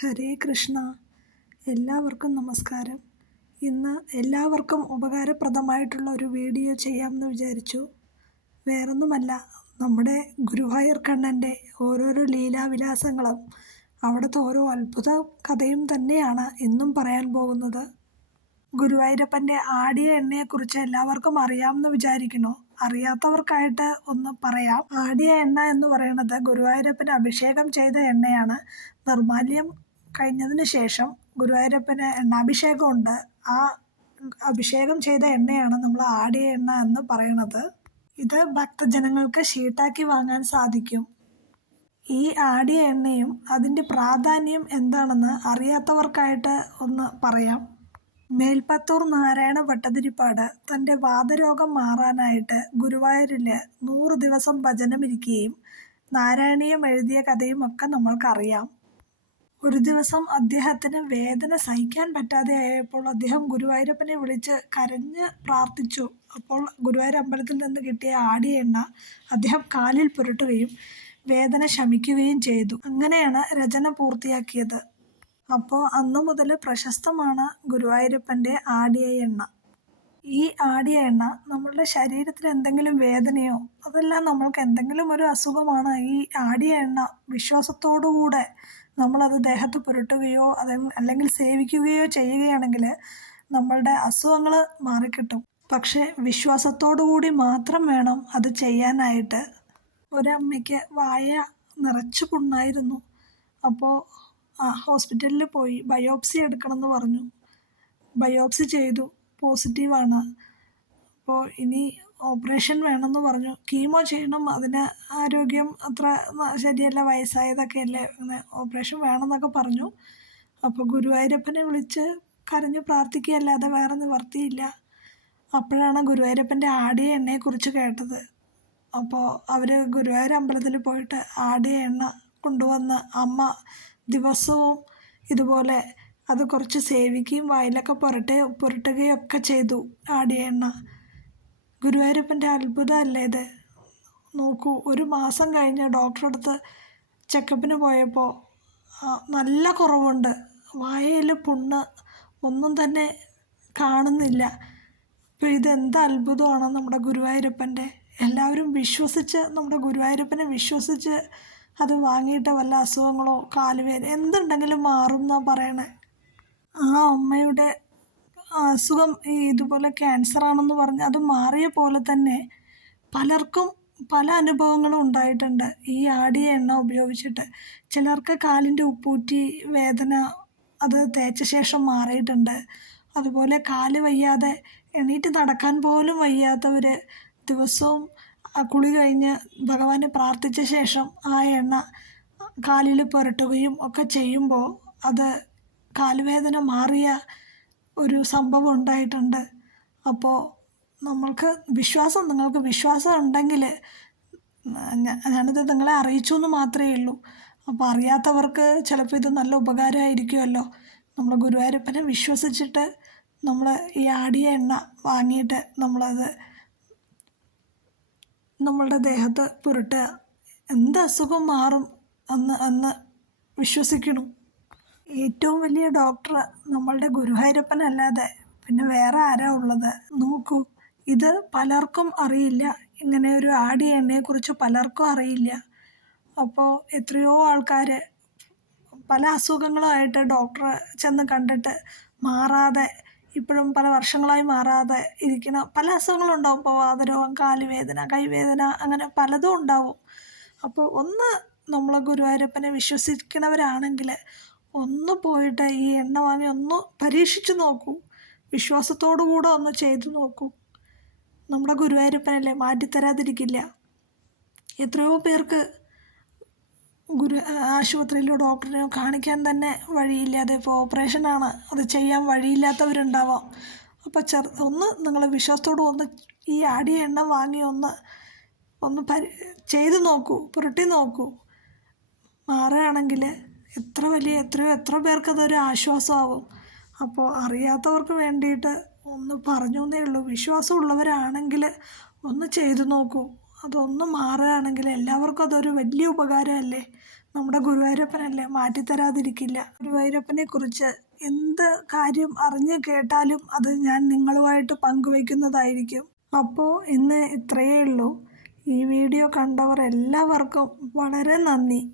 ഹരേ കൃഷ്ണ. എല്ലാവർക്കും നമസ്കാരം. ഇന്ന് എല്ലാവർക്കും ഉപകാരപ്രദമായിട്ടുള്ള ഒരു വീഡിയോ ചെയ്യാമെന്ന് വിചാരിച്ചു. വേറൊന്നുമല്ല നമ്മുടെ ഗുരുവായൂർ കണ്ണന്റെ ഓരോരോ ലീലാവിലാസങ്ങളും അവിടുത്തെ ഓരോ അത്ഭുത കഥയും തന്നെയാണ് ഇന്നും പറയാൻ പോകുന്നത്. ഗുരുവായൂരപ്പന്റെ ആടിയ എണ്ണയെക്കുറിച്ച് എല്ലാവർക്കും അറിയാമെന്ന് വിചാരിക്കുന്നു. അറിയാത്തവർക്കായിട്ട് ഒന്ന് പറയാം. ആടിയ എണ്ണ എന്ന് പറയുന്നത് ഗുരുവായൂരപ്പന് അഭിഷേകം ചെയ്ത എണ്ണയാണ്. നിർമാല്യം കഴിഞ്ഞതിന് ശേഷം ഗുരുവായൂരപ്പന് എണ്ണാഭിഷേകമുണ്ട്. ആ അഭിഷേകം ചെയ്ത എണ്ണയാണ് നമ്മൾ ആടിയ എണ്ണ എന്ന് പറയുന്നത് ഇത് ഭക്തജനങ്ങൾക്ക് ഷീട്ടാക്കി വാങ്ങാൻ സാധിക്കും. ഈ ആടിയ എണ്ണയും അതിന്റെ പ്രാധാന്യം എന്താണെന്ന് അറിയാത്തവർക്കായിട്ട് ഒന്ന് പറയാം. മേൽപ്പത്തൂർ നാരായണ ഭട്ടതിരിപ്പാട് തന്റെ വാതരോഗം മാറാനായിട്ട് ഗുരുവായൂരിൽ നൂറ് ദിവസം ഭജനമിരിക്കുകയും നാരായണീയം എഴുതിയ കഥയും ഒക്കെ നമ്മൾക്കറിയാം. ഒരു ദിവസം അദ്ദേഹത്തിന് വേദന സഹിക്കാൻ പറ്റാതെ ആയപ്പോൾ അദ്ദേഹം ഗുരുവായൂരപ്പനെ വിളിച്ച് കരഞ്ഞ് പ്രാർത്ഥിച്ചു. അപ്പോൾ ഗുരുവായൂർ അമ്പലത്തിൽ നിന്ന് കിട്ടിയ ആടിയ എണ്ണ അദ്ദേഹം കാലിൽ പുരട്ടുകയും വേദന ശമിക്കുകയും ചെയ്തു. അങ്ങനെയാണ് രചന പൂർത്തിയാക്കിയത്. അപ്പോൾ അന്നു മുതൽ പ്രശസ്തമാണ് ഗുരുവായൂരപ്പന്റെ ആടിയ എണ്ണ. ഈ ആടിയ എണ്ണ നമ്മളുടെ ശരീരത്തിൽ എന്തെങ്കിലും വേദനയോ അതെല്ലാം നമ്മൾക്ക് എന്തെങ്കിലും ഒരു അസുഖമാണ് ഈ ആടിയ എണ്ണ വിശ്വാസത്തോടുകൂടെ നമ്മളത് ദേഹത്ത് പുരട്ടുകയോ അത് അല്ലെങ്കിൽ സേവിക്കുകയോ ചെയ്യുകയാണെങ്കിൽ നമ്മളുടെ അസുഖങ്ങൾ മാറിക്കിട്ടും. പക്ഷേ വിശ്വാസത്തോടു കൂടി മാത്രം വേണം അത് ചെയ്യാനായിട്ട്. ഒരമ്മയ്ക്ക് വായ നിറച്ചു പുണ്ണായിരുന്നു. അപ്പോൾ ഹോസ്പിറ്റലിൽ പോയി ബയോപ്സി എടുക്കണമെന്ന് പറഞ്ഞു. ബയോപ്സി ചെയ്തു. പോസിറ്റീവാണ്. അപ്പോൾ ഇനി ഓപ്പറേഷൻ വേണമെന്ന് പറഞ്ഞു. കീമോ ചെയ്യണം. അതിന് ആരോഗ്യം അത്ര ശരിയല്ല. വയസ്സായതൊക്കെ അല്ലേ അങ്ങനെ ഓപ്പറേഷൻ വേണമെന്നൊക്കെ പറഞ്ഞു. അപ്പോൾ ഗുരുവായൂരപ്പനെ വിളിച്ച് കരഞ്ഞ് പ്രാർത്ഥിക്കുകയല്ലാതെ വേറെ നിവർത്തിയില്ല. അപ്പോഴാണ് ഗുരുവായൂരപ്പന്റെ ആടിയ എണ്ണയെക്കുറിച്ച് കേട്ടത്. അപ്പോൾ അവർ ഗുരുവായൂർ അമ്പലത്തിൽ പോയിട്ട് ആടിയ എണ്ണ കൊണ്ടുവന്ന് അമ്മ ദിവസവും ഇതുപോലെ അത് കുറച്ച് സേവിക്കുകയും വായിലൊക്കെ പുരട്ടെ പുരട്ടുകയൊക്കെ ചെയ്തു ആടിയ എണ്ണ. ഗുരുവായൂരപ്പന്റെ അത്ഭുതമല്ലേ ഇത്? നോക്കൂ ഒരു മാസം കഴിഞ്ഞ് ഡോക്ടറെ അടുത്ത് ചെക്കപ്പിന് പോയപ്പോൾ നല്ല കുറവുണ്ട്. വായയിൽ പുണ്ണ് ഒന്നും തന്നെ കാണുന്നില്ല. അപ്പോൾ ഇതെന്ത് അത്ഭുതമാണ് നമ്മുടെ ഗുരുവായൂരപ്പന്റെ. എല്ലാവരും വിശ്വസിച്ച് നമ്മുടെ ഗുരുവായൂരപ്പനെ വിശ്വസിച്ച് അത് വാങ്ങിയിട്ട് വല്ല അസുഖങ്ങളോ കാലുവേദന എന്തുണ്ടെങ്കിലും മാറും എന്നാണ് പറയണേ. ആ അമ്മയുടെ അസുഖം ഈ ഇതുപോലെ ക്യാൻസർ ആണെന്ന് പറഞ്ഞ് അത് മാറിയ പോലെ തന്നെ പലർക്കും പല അനുഭവങ്ങളും ഉണ്ടായിട്ടുണ്ട്. ഈ ആടിയ എണ്ണ ഉപയോഗിച്ചിട്ട് ചിലർക്ക് കാലിന്റെ ഉപ്പൂറ്റി വേദന അത് തേച്ച ശേഷം മാറിയിട്ടുണ്ട്. അതുപോലെ കാൽ വയ്യാതെ എണീറ്റ് നടക്കാൻ പോലും വയ്യാത്തവർ ദിവസവും കുളി കഴിഞ്ഞ് ഭഗവാനെ പ്രാർത്ഥിച്ച ശേഷം ആ എണ്ണ കാലിൽ പുരട്ടുകയും ഒക്കെ ചെയ്യുമ്പോൾ അത് കാലുവേദന മാറിയ ഒരു സംഭവം ഉണ്ടായിട്ടുണ്ട്. അപ്പോൾ നമ്മൾക്ക് വിശ്വാസം നിങ്ങൾക്ക് വിശ്വാസം ഉണ്ടെങ്കിൽ ഞാനിത് നിങ്ങളെ അറിയിച്ചു എന്ന് മാത്രമേ ഉള്ളൂ. അപ്പോൾ അറിയാത്തവർക്ക് ചിലപ്പോൾ ഇത് നല്ല ഉപകാരമായിരിക്കുമല്ലോ. നമ്മൾ ഗുരുവായൂരപ്പനെ വിശ്വസിച്ചിട്ട് നമ്മൾ ഈ ആടിയ എണ്ണ വാങ്ങിയിട്ട് നമ്മളത് നമ്മളുടെ ദേഹത്ത് പുരട്ടുക. എന്ത് അസുഖം മാറും എന്ന് എന്ന് വിശ്വസിക്കണം. ഏറ്റവും വലിയ ഡോക്ടർ നമ്മളുടെ അല്ലാതെ പിന്നെ വേറെ ആരാ ഉള്ളത്? നോക്കൂ ഇത് പലർക്കും അറിയില്ല. ഇങ്ങനെ ഒരു ആടി എണ്ണയെക്കുറിച്ച് പലർക്കും അറിയില്ല. അപ്പോൾ എത്രയോ ആൾക്കാർ പല അസുഖങ്ങളുമായിട്ട് ഡോക്ടറെ ചെന്ന് കണ്ടിട്ട് മാറാതെ ഇപ്പോഴും പല വർഷങ്ങളായി മാറാതെ ഇരിക്കുന്ന പല അസുഖങ്ങളുണ്ടാവും. ഇപ്പോൾ വാതരോഗം കാലുവേദന കൈവേദന അങ്ങനെ പലതും ഉണ്ടാവും. അപ്പോൾ ഒന്ന് നമ്മൾ ഗുരുവായൂരപ്പനെ വിശ്വസിക്കണവരാണെങ്കിൽ ഒന്ന് പോയിട്ട് ഈ എണ്ണ വാങ്ങി ഒന്ന് പരീക്ഷിച്ച് നോക്കൂ. വിശ്വാസത്തോടു കൂടെ ഒന്ന് ചെയ്തു നോക്കൂ. നമ്മുടെ ഗുരുവായൂരപ്പനല്ലേ മാറ്റിത്തരാതിരിക്കില്ല. എത്രയോ പേർക്ക് ഗുരു ആശുപത്രിയിലോ ഡോക്ടറിനെയോ കാണിക്കാൻ തന്നെ വഴിയില്ലാതെ ഇപ്പോൾ ഓപ്പറേഷനാണ്. അത് ചെയ്യാൻ വഴിയില്ലാത്തവരുണ്ടാവാം. അപ്പോൾ ചെറു ഒന്ന് നിങ്ങൾ വിശ്വാസത്തോട് ഒന്ന് ഈ ആടിയ എണ്ണ വാങ്ങി ഒന്ന് ഒന്ന് പരി ചെയ്ത് നോക്കൂ. പുരട്ടി നോക്കൂ. മാറുകയാണെങ്കിൽ എത്ര വലിയ എത്രയോ എത്ര പേർക്കതൊരു ആശ്വാസമാവും. അപ്പോൾ അറിയാത്തവർക്ക് വേണ്ടിയിട്ട് ഒന്ന് പറഞ്ഞു എന്നേ ഉള്ളൂ. വിശ്വാസമുള്ളവരാണെങ്കിൽ ഒന്ന് ചെയ്തു നോക്കൂ. അതൊന്ന് മാറുകയാണെങ്കിൽ എല്ലാവർക്കും അതൊരു വലിയ ഉപകാരമല്ലേ? നമ്മുടെ ഗുരുവായൂരപ്പനല്ലേ? മാറ്റിത്തരാതിരിക്കില്ല. ഗുരുവായൂരപ്പനെ കുറിച്ച് എന്ത് കാര്യം അറിഞ്ഞ് കേട്ടാലും അത് ഞാൻ നിങ്ങളുമായിട്ട് പങ്കുവയ്ക്കുന്നതായിരിക്കും. അപ്പോൾ ഇന്ന് ഇത്രയേ ഉള്ളൂ. ഈ വീഡിയോ കണ്ടവർ എല്ലാവർക്കും വളരെ നന്ദി.